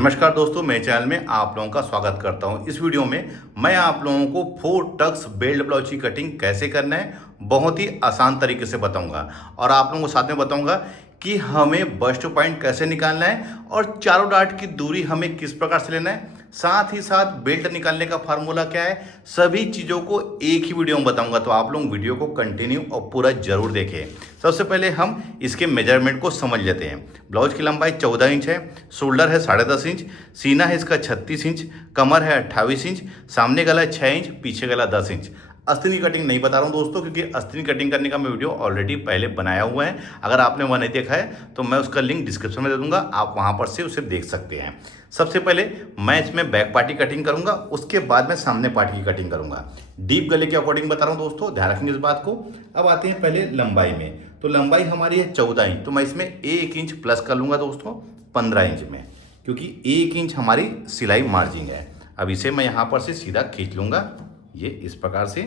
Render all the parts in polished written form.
नमस्कार दोस्तों, मेरे चैनल में आप लोगों का स्वागत करता हूं। इस वीडियो में मैं आप लोगों को 4 टक्स बेल्ट ब्लाउज की कटिंग कैसे करना है बहुत ही आसान तरीके से बताऊंगा और आप लोगों को साथ में बताऊंगा कि हमें बस्ट पॉइंट कैसे निकालना है और चारों डार्ट की दूरी हमें किस प्रकार से लेना है, साथ ही साथ बेल्ट निकालने का फार्मूला क्या है। सभी चीज़ों को एक ही वीडियो में बताऊंगा, तो आप लोग वीडियो को कंटिन्यू और पूरा जरूर देखें। सबसे पहले हम इसके मेजरमेंट को समझ लेते हैं। ब्लाउज की लंबाई 14 इंच है, शोल्डर है 10.5 इंच, सीना है इसका 36 इंच, कमर है 28 इंच, सामने गला है 6 इंच, पीछे गला 10 इंच। अस्तीन की कटिंग नहीं बता रहा हूं दोस्तों, क्योंकि अस्तीन कटिंग करने का मैं वीडियो ऑलरेडी पहले बनाया हुआ है। अगर आपने वह नहीं देखा है तो मैं उसका लिंक डिस्क्रिप्शन में दे दूंगा, आप वहां पर से उसे देख सकते हैं। सबसे पहले मैं इसमें बैक पार्ट की कटिंग करूंगा, उसके बाद मैं सामने पार्ट की कटिंग करूंगा। डीप गले के अकॉर्डिंग बता रहा हूं दोस्तों, ध्यान रखेंगे इस बात को। अब आते हैं पहले लंबाई में, तो लंबाई हमारी है 14 इंच, तो मैं इसमें 1 इंच प्लस कर लूंगा दोस्तों 15 इंच में, क्योंकि 1 इंच हमारी सिलाई मार्जिन है। अब इसे मैं यहाँ पर से सीधा खींच लूंगा, ये इस प्रकार से।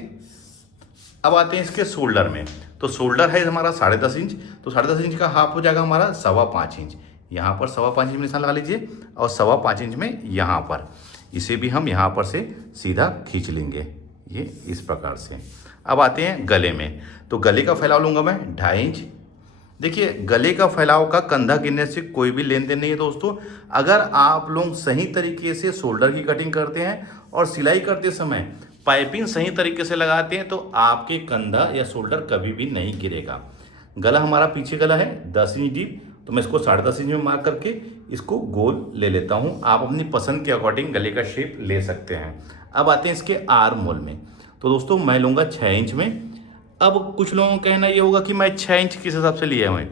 अब आते हैं इसके शोल्डर में, तो शोल्डर है हमारा 10.5 इंच, तो 10.5 इंच का हाफ हो जाएगा हमारा 5.25 इंच। यहाँ पर 5.25 इंच में निशान लगा लीजिए और 5.25 इंच में यहाँ पर, इसे भी हम यहाँ पर से सीधा खींच लेंगे, ये इस प्रकार से। अब आते हैं गले में, तो गले का फैलाव लूंगा मैं 2.5 इंच। देखिए, गले का फैलाव का कंधा गिनने से कोई भी लेन देन नहीं है दोस्तों। अगर आप लोग सही तरीके से शोल्डर की कटिंग करते हैं और सिलाई करते समय पाइपिंग सही तरीके से लगाते हैं तो आपके कंधा या शोल्डर कभी भी नहीं गिरेगा। गला हमारा पीछे गला है 10 इंच डीप, तो मैं इसको 10.5 इंच में मार्क करके इसको गोल ले लेता हूँ। आप अपनी पसंद के अकॉर्डिंग गले का शेप ले सकते हैं। अब आते हैं इसके आर्म होल में, तो दोस्तों मैं लूँगा 6 इंच में। अब कुछ लोगों का कहना ये होगा कि मैं 6 इंच किस हिसाब से लिया हुए,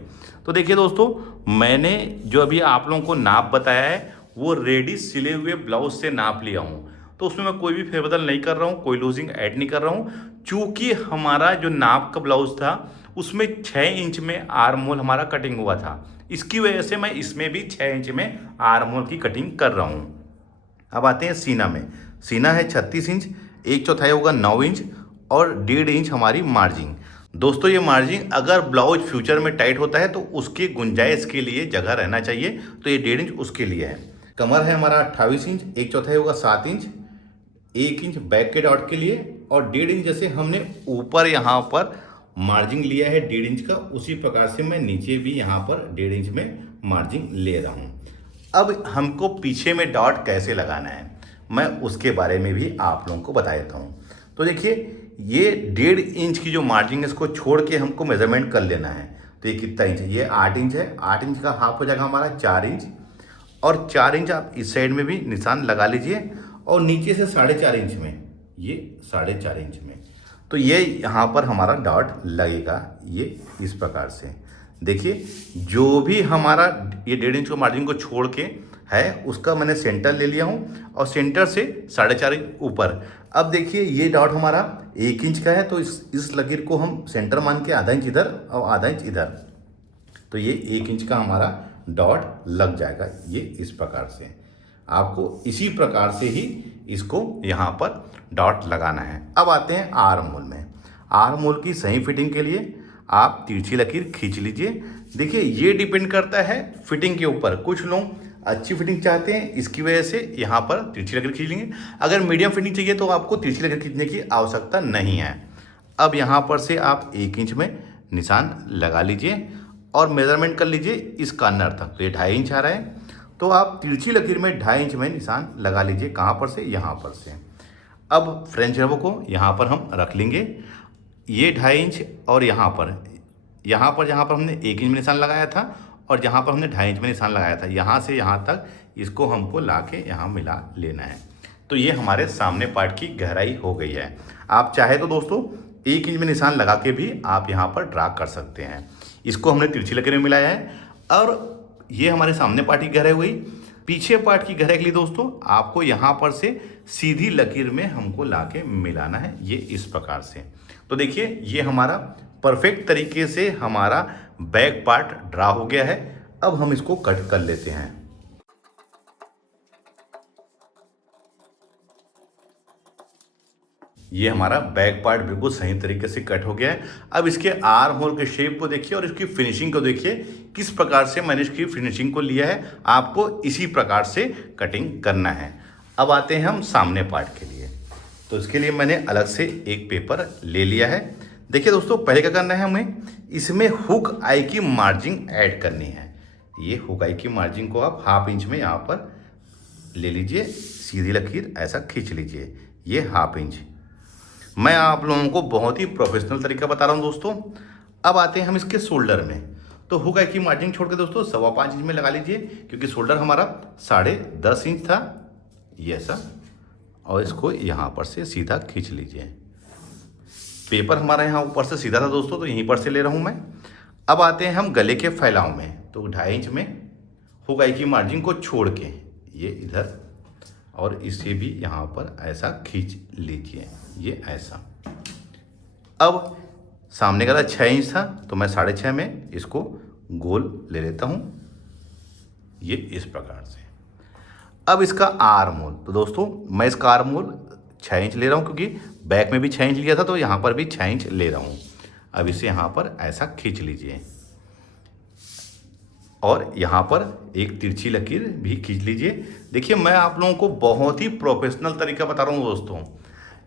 तो देखिए दोस्तों, मैंने जो अभी आप लोगों को नाप बताया है वो रेडी सिले हुए ब्लाउज से नाप लिया हूँ, तो उसमें मैं कोई भी फेरबदल नहीं कर रहा हूँ, कोई लूजिंग ऐड नहीं कर रहा हूँ। चूँकि हमारा जो नाप का ब्लाउज था उसमें 6 इंच में आर्म होल हमारा कटिंग हुआ था, इसकी वजह से मैं इसमें भी 6 इंच में आर्म होल की कटिंग कर रहा हूँ। अब आते हैं सीना में, सीना है 36 इंच, 1/4 होगा 9 इंच और 1.5 इंच हमारी मार्जिन। दोस्तों ये मार्जिन अगर ब्लाउज फ्यूचर में टाइट होता है तो उसकी गुंजाइश के लिए जगह रहना चाहिए, तो ये 1.5 इंच उसके लिए है। कमर है हमारा 28 इंच, 1/4 होगा 7 इंच, 1 इंच बैक के डॉट के लिए और 1.5 इंच जैसे हमने ऊपर यहाँ पर मार्जिन लिया है 1.5 इंच का, उसी प्रकार से मैं नीचे भी यहाँ पर 1.5 इंच में मार्जिन ले रहा हूँ। अब हमको पीछे में डॉट कैसे लगाना है मैं उसके बारे में भी आप लोगों को बता देता हूँ। तो देखिए, ये 1.5 इंच की जो मार्जिन है इसको छोड़ के हमको मेजरमेंट कर लेना है। तो ये कितना इंच है, ये 8 इंच है, 8 इंच का हाफ हो जाएगा हमारा 4 इंच, और 4 इंच आप इस साइड में भी निशान लगा लीजिए और नीचे से 4.5 इंच में, ये 4.5 इंच में, तो ये यहाँ पर हमारा डॉट लगेगा, ये इस प्रकार से। देखिए, जो भी हमारा ये 1.5 इंच को मार्जिन को छोड़ के है उसका मैंने सेंटर ले लिया हूँ और सेंटर से 4.5 इंच ऊपर। अब देखिए, ये डॉट हमारा 1 इंच का है, तो इस लकीर को हम सेंटर मान के आधा इंच इधर और आधा इंच इधर, तो ये 1 इंच का हमारा डॉट लग जाएगा, ये इस प्रकार से। आपको इसी प्रकार से ही इसको यहाँ पर डॉट लगाना है। अब आते हैं आर्म होल में। आर्म होल की सही फिटिंग के लिए आप तिरछी लकीर खींच लीजिए। देखिए, ये डिपेंड करता है फिटिंग के ऊपर। कुछ लोग अच्छी फिटिंग चाहते हैं, इसकी वजह से यहाँ पर तिरछी लकीर खींच लेंगे। अगर मीडियम फिटिंग चाहिए तो आपको तिरछी लकीर खींचने की आवश्यकता नहीं है। अब यहाँ पर से आप 1 इंच में निशान लगा लीजिए और मेजरमेंट कर लीजिए इस कॉर्नर तक, तो ये 2.5 इंच आ रहा है, तो आप तिरछी लकीर में 2.5 इंच में निशान लगा लीजिए। कहाँ पर से, यहाँ पर से। अब फ्रेंच रबो को यहाँ पर हम रख लेंगे, ये 2.5 इंच, और यहाँ पर जहाँ पर हमने 1 इंच में निशान लगाया था और जहाँ पर हमने 2.5 इंच में निशान लगाया था, यहाँ से यहाँ तक इसको हमको ला के यहाँ मिला लेना है। तो ये हमारे सामने पार्ट की गहराई हो गई है। आप चाहे तो दोस्तों 1 इंच में निशान लगा के भी आप यहाँ पर ड्रा कर सकते हैं। इसको हमने तिरछी लकीर में मिलाया है और ये हमारे सामने पार्ट की गहराई हुई। पीछे पार्ट की गहराई के लिए दोस्तों आपको यहाँ पर से सीधी लकीर में हमको ला के मिलाना है, ये इस प्रकार से। तो देखिए, ये हमारा परफेक्ट तरीके से हमारा बैक पार्ट ड्रा हो गया है। अब हम इसको कट कर लेते हैं। ये हमारा बैक पार्ट बिल्कुल सही तरीके से कट हो गया है। अब इसके आर्म होल के शेप को देखिए और इसकी फिनिशिंग को देखिए, किस प्रकार से मैंने इसकी फिनिशिंग को लिया है, आपको इसी प्रकार से कटिंग करना है। अब आते हैं हम सामने पार्ट के लिए। तो इसके लिए मैंने अलग से एक पेपर ले लिया है। देखिए दोस्तों, पहले क्या करना है, हमें इसमें हुक आई की मार्जिन ऐड करनी है। ये हुक आई की मार्जिन को आप 1/2 इंच में यहाँ पर ले लीजिए, सीधी लकीर ऐसा खींच लीजिए, ये 1/2 इंच। मैं आप लोगों को बहुत ही प्रोफेशनल तरीका बता रहा हूँ दोस्तों। अब आते हैं हम इसके शोल्डर में। तो हुक आई की मार्जिन छोड़ के दोस्तों 5.25 इंच में लगा लीजिए, क्योंकि शोल्डर हमारा 10.5 इंच था, ये ऐसा, और इसको यहाँ पर से सीधा खींच लीजिए। पेपर हमारा यहाँ ऊपर से सीधा था दोस्तों, तो यहीं पर से ले रहा हूँ मैं। अब आते हैं हम गले के फैलाव में। तो 2.5 इंच में हुक आई की मार्जिन को छोड़ के ये इधर, और इसे भी यहाँ पर ऐसा खींच लीजिए, ये ऐसा। अब सामने का 6 इंच था, तो मैं 6.5 में इसको गोल ले लेता हूँ, ये इस प्रकार से। अब इसका आर्म होल, तो दोस्तों मैं इसका आर्म होल 6 इंच ले रहा हूँ, क्योंकि बैक में भी 6 इंच लिया था, तो यहाँ पर भी 6 इंच ले रहा हूँ। अब इसे यहाँ पर ऐसा खींच लीजिए, और यहाँ पर एक तिरछी लकीर भी खींच लीजिए। देखिए, मैं आप लोगों को बहुत ही प्रोफेशनल तरीका बता रहा हूँ दोस्तों।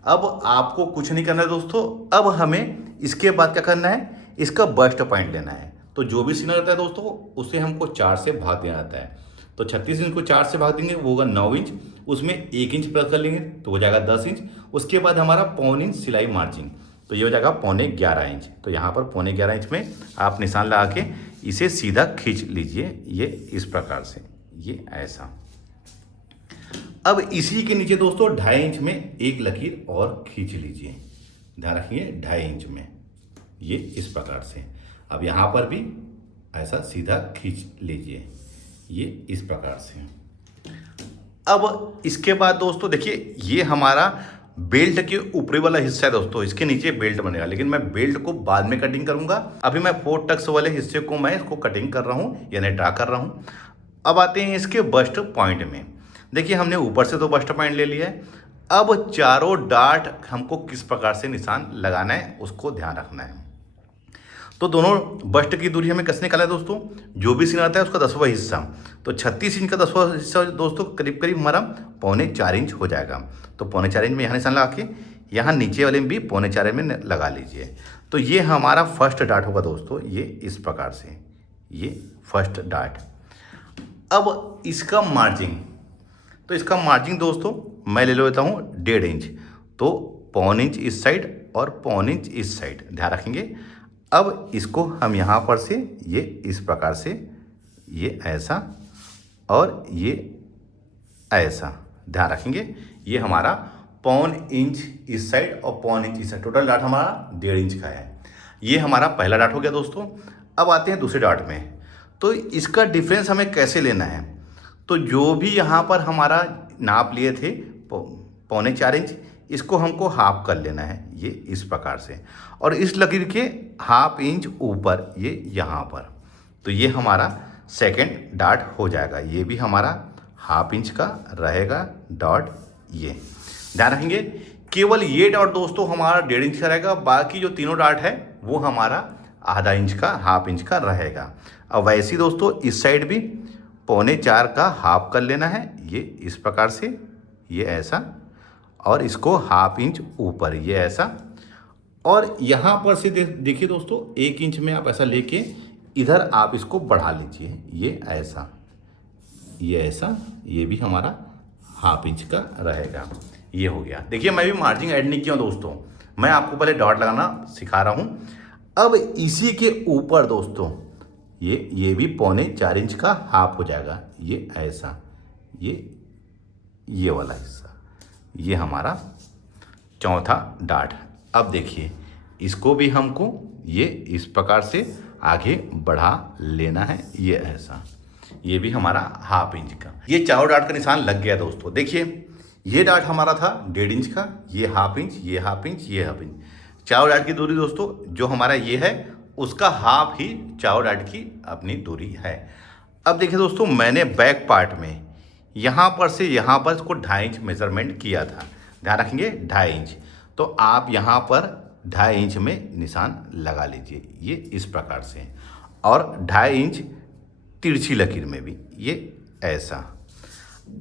अब आपको कुछ नहीं करना है दोस्तों। अब हमें इसके बाद क्या करना है, इसका बस्ट पॉइंट लेना है। तो जो भी सीना रहता है दोस्तों, उसे हमको 4 से भाग देना रहता है। तो 36 इंच को 4 से भाग देंगे, वो होगा 9 इंच। उसमें 1 इंच प्लस कर लेंगे, तो हो जाएगा 10 इंच। उसके बाद हमारा 1/4 इंच सिलाई मार्जिन, तो ये हो जाएगा 11.25 इंच। तो यहाँ पर 11.25 इंच में आप निशान लगा के इसे सीधा खींच लीजिए, ये इस प्रकार से, ये ऐसा। अब इसी के नीचे दोस्तों 2.5 इंच में एक लकीर और खींच लीजिए, ध्यान रखिए 2.5 इंच में, ये इस प्रकार से। अब यहाँ पर भी ऐसा सीधा खींच लीजिए, ये इस प्रकार से। अब इसके बाद दोस्तों देखिए, ये हमारा बेल्ट के ऊपरी वाला हिस्सा है दोस्तों, इसके नीचे बेल्ट बनेगा, लेकिन मैं बेल्ट को बाद में कटिंग करूंगा। अभी मैं 4 टक्स वाले हिस्से को मैं इसको कटिंग कर रहा हूँ, यानी ड्रा कर रहा हूँ। अब आते हैं इसके बस्ट पॉइंट में। देखिए, हमने ऊपर से तो बस्ट पॉइंट ले लिया है। अब चारों डार्ट हमको किस प्रकार से निशान लगाना है, उसको ध्यान रखना है। तो दोनों बस्ट की दूरी हमें कैसे निकाला है दोस्तों, जो भी सीन आता है उसका 10वां हिस्सा। तो 36 इंच का 10वां हिस्सा दोस्तों करीब करीब हमारा 3.25 इंच हो जाएगा। तो 3.25 इंच में यहाँ निशान लगा के यहाँ नीचे वाले में भी 3.25 में लगा लीजिए। तो ये हमारा फर्स्ट डार्ट होगा दोस्तों, ये इस प्रकार से, ये फर्स्ट डार्ट। अब इसका मार्जिन, तो इसका मार्जिन दोस्तों मैं ले लेता हूँ 1.5 इंच। तो 1/4 इंच इस साइड और 1/4 इंच इस साइड, ध्यान रखेंगे। अब इसको हम यहाँ पर से ये इस प्रकार से, ये ऐसा और ये ऐसा, ध्यान रखेंगे। ये हमारा 1/4 इंच इस साइड और 1/4 इंच इस साइड, टोटल डाट हमारा 1.5 इंच का है। ये हमारा पहला डाट हो गया दोस्तों। अब आते हैं दूसरे डाट में। तो इसका डिफरेंस हमें कैसे लेना है, तो जो भी यहाँ पर हमारा नाप लिए थे 3.25 इंच, इसको हमको हाफ कर लेना है, ये इस प्रकार से। और इस लकीर के 1/2 इंच ऊपर, ये यहाँ पर। तो ये हमारा सेकंड डॉट हो जाएगा। ये भी हमारा 1/2 इंच का रहेगा डॉट, ये ध्यान रखेंगे। केवल ये डॉट दोस्तों हमारा 1.5 इंच का रहेगा, बाकी जो तीनों डॉट है वो हमारा 1/2 इंच का, 1/2 इंच का रहेगा। अब वैसे ही दोस्तों इस साइड भी 3.25 का हाफ कर लेना है, ये इस प्रकार से, ये ऐसा, और इसको 1/2 इंच ऊपर, ये ऐसा। और यहाँ पर से देखिए दोस्तों 1 इंच में आप ऐसा लेके इधर आप इसको बढ़ा लीजिए, ये ऐसा, ये ऐसा, ये भी हमारा 1/2 इंच का रहेगा। ये हो गया। देखिए, मैं भी मार्जिन ऐड नहीं किया दोस्तों, मैं आपको पहले डॉट लगाना सिखा रहा हूँ। अब इसी के ऊपर दोस्तों ये भी 3.25 इंच का हाफ हो जाएगा, ये ऐसा, ये वाला हिस्सा, ये हमारा चौथा डाट। अब देखिए, इसको भी हमको ये इस प्रकार से आगे बढ़ा लेना है, ये ऐसा, ये भी हमारा 1/2 इंच का। ये चारों डाट का निशान लग गया दोस्तों। देखिए, ये डाट हमारा था 1.5 इंच का, ये 1/2 इंच, ये 1/2 इंच, ये 1/2 इंच। चारों डाट की दूरी दोस्तों जो हमारा ये है, उसका हाफ ही चारों डाट की अपनी दूरी है। अब देखिए दोस्तों, मैंने बैक पार्ट में यहाँ पर से यहाँ पर इसको 2.5 इंच मेजरमेंट किया था, ध्यान रखेंगे 2.5 इंच। तो आप यहाँ पर 2.5 इंच में निशान लगा लीजिए, ये इस प्रकार से। और 2.5 इंच तिरछी लकीर में भी, ये ऐसा।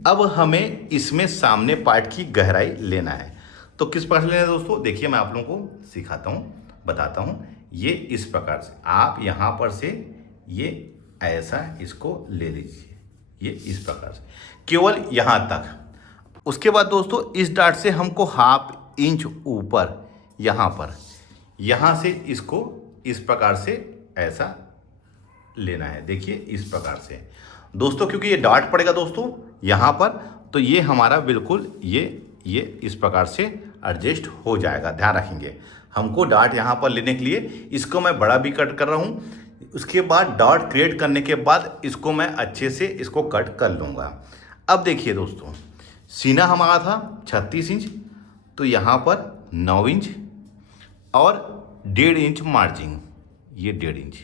अब हमें इसमें सामने पार्ट की गहराई लेना है। तो किस प्रकार से लेना है दोस्तों, देखिए मैं आप लोगों को सिखाता हूँ, बताता हूँ। ये इस प्रकार से आप यहाँ पर से ये ऐसा इसको ले लीजिए, ये इस प्रकार से केवल यहाँ तक। उसके बाद दोस्तों इस डाट से हमको 1/2 इंच ऊपर यहाँ पर, यहाँ से इसको इस प्रकार से ऐसा लेना है। देखिए इस प्रकार से दोस्तों, क्योंकि ये डॉट पड़ेगा दोस्तों यहाँ पर, तो ये हमारा बिल्कुल ये इस प्रकार से एडजस्ट हो जाएगा। ध्यान रखेंगे, हमको डॉट यहाँ पर लेने के लिए इसको मैं बड़ा भी कट कर रहा हूँ। उसके बाद डॉट क्रिएट करने के बाद इसको मैं अच्छे से इसको कट कर लूँगा। अब देखिए दोस्तों, सीना हमारा था 36 इंच, तो यहाँ पर 9 इंच और 1.5 इंच मार्जिन, ये 1.5 इंच,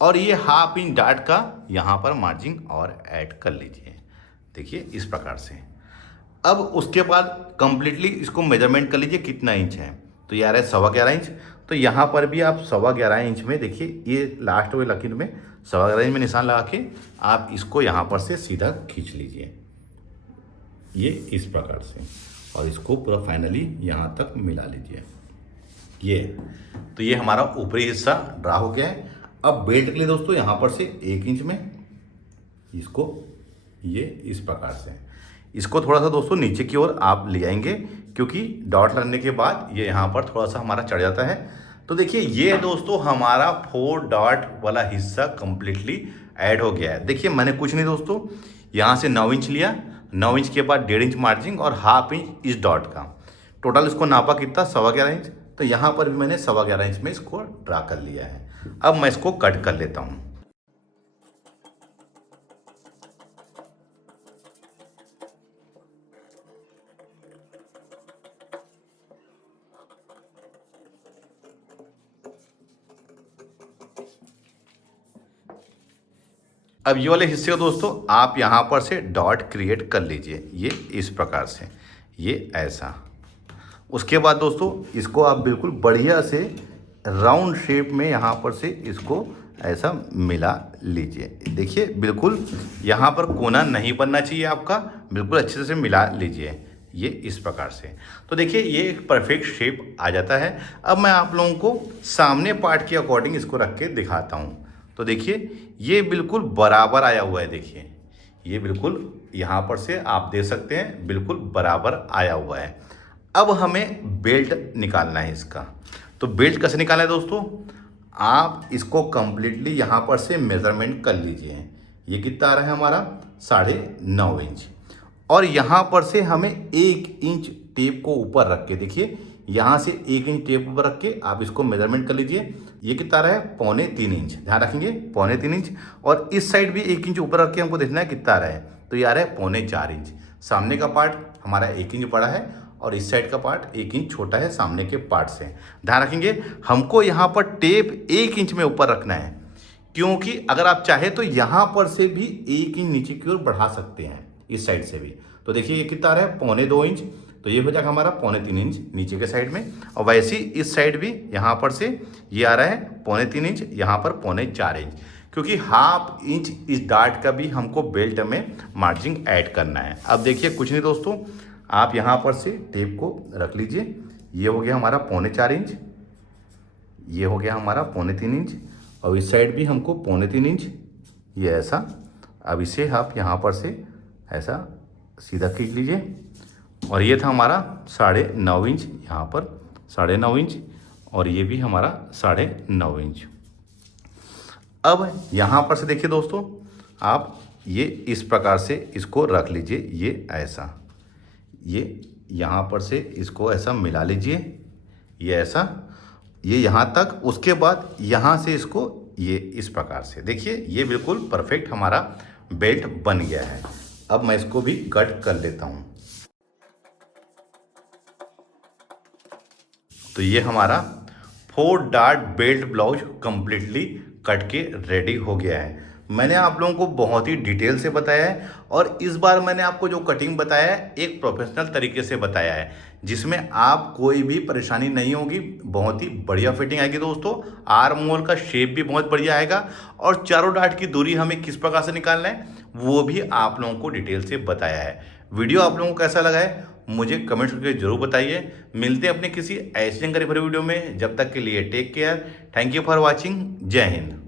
और ये 1/2 इंच डाट का यहाँ पर मार्जिन और ऐड कर लीजिए। देखिए इस प्रकार से। अब उसके बाद कंप्लीटली इसको मेजरमेंट कर लीजिए कितना इंच है, तो यार है 11.25 इंच। तो यहाँ पर भी आप 11.25 इंच में देखिए, ये लास्ट वाले लकीर में 11.25 इंच में निशान लगा के आप इसको यहाँ पर से सीधा खींच लीजिए, ये इस प्रकार से, और इसको पूरा फाइनली यहाँ तक मिला लीजिए। ये तो ये हमारा ऊपरी हिस्सा ड्रा हो गया है। अब बेल्ट के लिए दोस्तों यहाँ पर से 1 इंच में इसको ये इस प्रकार से, इसको थोड़ा सा दोस्तों नीचे की ओर आप ले आएंगे, क्योंकि डॉट लगने के बाद ये यहाँ पर थोड़ा सा हमारा चढ़ जाता है। तो देखिए ये दोस्तों हमारा 4 डॉट वाला हिस्सा कंप्लीटली ऐड हो गया है। देखिए मैंने कुछ नहीं दोस्तों, यहाँ से 9 इंच लिया, 9 इंच के बाद 1.5 इंच मार्जिन और 1/2 इंच इस डॉट का, टोटल इसको नापा कितना 11.25 इंच। तो यहाँ पर भी मैंने 11.25 इंच में इसको ड्रा कर लिया है। अब मैं इसको कट कर लेता हूँ। अब ये वाले हिस्से को दोस्तों आप यहाँ पर से डॉट क्रिएट कर लीजिए, ये इस प्रकार से, ये ऐसा। उसके बाद दोस्तों इसको आप बिल्कुल बढ़िया से राउंड शेप में यहाँ पर से इसको ऐसा मिला लीजिए। देखिए बिल्कुल यहाँ पर कोना नहीं बनना चाहिए आपका, बिल्कुल अच्छे से मिला लीजिए, ये इस प्रकार से। तो देखिए ये एक परफेक्ट शेप आ जाता है। अब मैं आप लोगों को सामने पार्ट के अकॉर्डिंग इसको रख के दिखाता हूँ। तो देखिए ये बिल्कुल बराबर आया हुआ है, देखिए ये बिल्कुल यहाँ पर से आप देख सकते हैं बिल्कुल बराबर आया हुआ है। अब हमें बेल्ट निकालना है इसका। तो बेल्ट कैसे निकालना है दोस्तों, आप इसको कंप्लीटली यहाँ पर से मेज़रमेंट कर लीजिए। ये कितना आ रहा है हमारा 9.5 इंच, और यहाँ पर से हमें 1 इंच टेप को ऊपर रख के, देखिए यहाँ से 1 इंच टेप ऊपर रख के आप इसको मेज़रमेंट कर लीजिए। ये कितना आ रहा है 3.25 इंच, ध्यान रखेंगे 3.25 इंच, और इस साइड भी 1 इंच ऊपर रख के हमको देखना है कितना आ रहा है, तो ये आ रहा है 3.25 इंच। सामने का पार्ट हमारा 1 इंच बड़ा है और इस साइड का पार्ट 1 इंच छोटा है सामने के पार्ट से। ध्यान रखेंगे हमको यहाँ पर टेप 1 इंच में ऊपर रखना है, क्योंकि अगर आप चाहे तो यहाँ पर से भी 1 इंच नीचे की ओर बढ़ा सकते हैं, इस साइड से भी। तो देखिए ये कितना आ रहा है 2.25 इंच, तो ये हो जाएगा हमारा 3.25 इंच नीचे के साइड में। और वैसे ही इस साइड भी यहाँ पर से ये आ रहा है 3.25 इंच, यहाँ पर 3.25 इंच, क्योंकि 1/2 इंच इस डार्ट का भी हमको बेल्ट में मार्जिन ऐड करना है। अब देखिए कुछ नहीं दोस्तों, आप यहाँ पर से टेप को रख लीजिए। ये हो गया हमारा 3.25 इंच, ये हो गया हमारा 3.25 इंच, और इस साइड भी हमको 3.25 इंच, ये ऐसा। अब इसे आप यहाँ पर से ऐसा सीधा खींच लीजिए, और ये था हमारा 9.5 इंच, यहाँ पर 9.5 इंच, और ये भी हमारा 9.5 इंच। अब यहाँ पर से देखिए दोस्तों, आप ये इस प्रकार से इसको रख लीजिए, ये ऐसा, ये यहाँ पर से इसको ऐसा मिला लीजिए, ये ऐसा, ये यहाँ तक। उसके बाद यहाँ से इसको ये इस प्रकार से, देखिए ये बिल्कुल परफेक्ट हमारा बेल्ट बन गया है। अब मैं इसको भी कट कर लेता हूँ। तो ये हमारा 4 dot belt blouse completely cut के रेडी हो गया है। मैंने आप लोगों को बहुत ही डिटेल से बताया है और इस बार मैंने आपको जो कटिंग बताया है एक प्रोफेशनल तरीके से बताया है, जिसमें आप कोई भी परेशानी नहीं होगी। बहुत ही बढ़िया फिटिंग आएगी दोस्तों। आर्म होल का शेप भी बहुत बढ़िया आएगा और चारों डार्ट की दूरी हमें किस प्रकार से निकालना है वो भी आप लोगों को डिटेल से बताया है। वीडियो आप लोगों को कैसा लगा है मुझे कमेंट करके जरूर बताइए। मिलते हैं अपने किसी ऐसे जानकारी भरे वीडियो में, जब तक के लिए take care. Thank you for watching. जय हिंद।